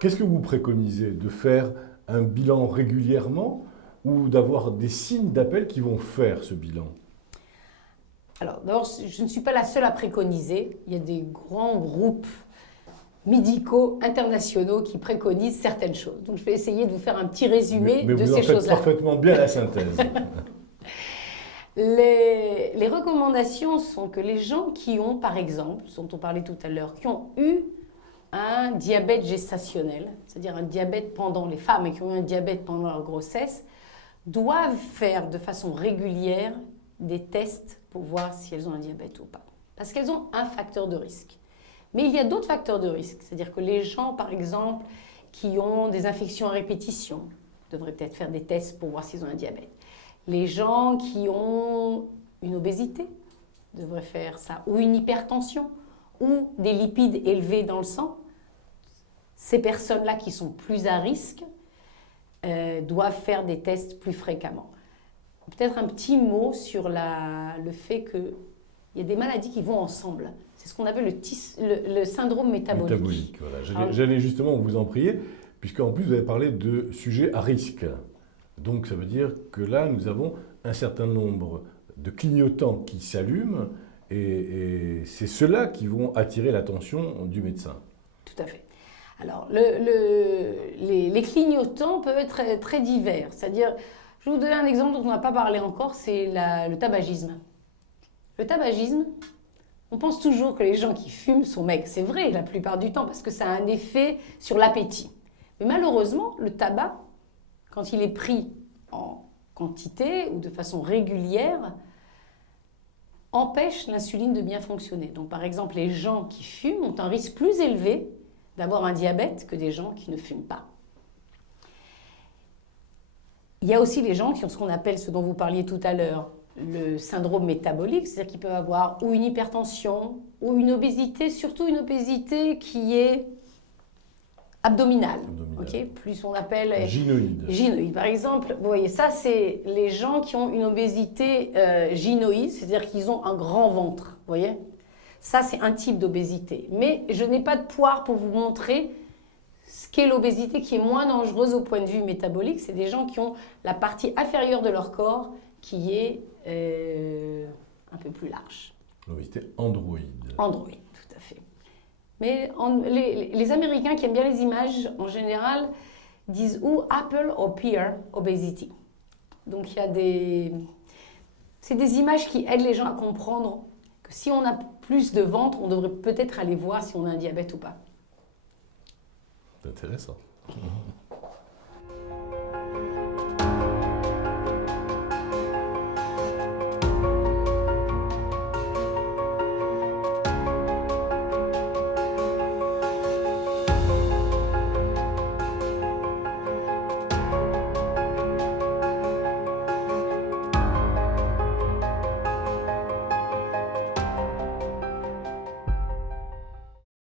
Qu'est-ce que vous préconisez? De faire un bilan régulièrement ou d'avoir des signes d'appel qui vont faire ce bilan? Alors, d'abord, je ne suis pas la seule à préconiser. Il y a des grands groupes médicaux internationaux qui préconisent certaines choses. Donc, je vais essayer de vous faire un petit résumé Mais de vous ces en faites choses-là. parfaitement bien la synthèse. Les recommandations sont que les gens qui ont, par exemple, dont on parlait tout à l'heure, qui ont eu un diabète gestationnel, c'est-à-dire un diabète pendant les femmes qui ont eu un diabète pendant leur grossesse, doivent faire de façon régulière des tests pour voir si elles ont un diabète ou pas. Parce qu'elles ont un facteur de risque. Mais il y a d'autres facteurs de risque, c'est-à-dire que les gens, par exemple, qui ont des infections à répétition, devraient peut-être faire des tests pour voir s'ils ont un diabète. Les gens qui ont une obésité devraient faire ça, ou une hypertension, ou des lipides élevés dans le sang. Ces personnes-là qui sont plus à risque doivent faire des tests plus fréquemment. Peut-être un petit mot sur le fait qu'il y a des maladies qui vont ensemble. C'est ce qu'on appelle le syndrome métabolique. Voilà. J'allais justement vous en prier, puisqu'en plus vous avez parlé de sujets à risque. Donc ça veut dire que là, nous avons un certain nombre de clignotants qui s'allument et c'est ceux-là qui vont attirer l'attention du médecin. Tout à fait. Alors, les clignotants peuvent être très, très divers. C'est-à-dire, je vais vous donner un exemple dont on n'a pas parlé encore, c'est le tabagisme. Le tabagisme, on pense toujours que les gens qui fument sont maigres. C'est vrai la plupart du temps parce que ça a un effet sur l'appétit. Mais malheureusement, le tabac, quand il est pris en quantité ou de façon régulière, empêche l'insuline de bien fonctionner. Donc par exemple, les gens qui fument ont un risque plus élevé d'avoir un diabète que des gens qui ne fument pas. Il y a aussi les gens qui ont ce qu'on appelle, ce dont vous parliez tout à l'heure, le syndrome métabolique, c'est-à-dire qu'ils peuvent avoir ou une hypertension ou une obésité, surtout une obésité qui est abdominale. Okay, plus on appelle gynoïde. Gynoïde. Par exemple, vous voyez, ça c'est les gens qui ont une obésité gynoïde, c'est-à-dire qu'ils ont un grand ventre. Vous voyez, ça c'est un type d'obésité. Mais je n'ai pas de poire pour vous montrer ce qu'est l'obésité qui est moins dangereuse au point de vue métabolique. C'est des gens qui ont la partie inférieure de leur corps qui est un peu plus large. L'obésité androïde. Androïde, tout à fait. Mais les Américains qui aiment bien les images, en général, disent ou apple or pear obesity. Donc il y a c'est des images qui aident les gens à comprendre que si on a plus de ventre, on devrait peut-être aller voir si on a un diabète ou pas. C'est intéressant.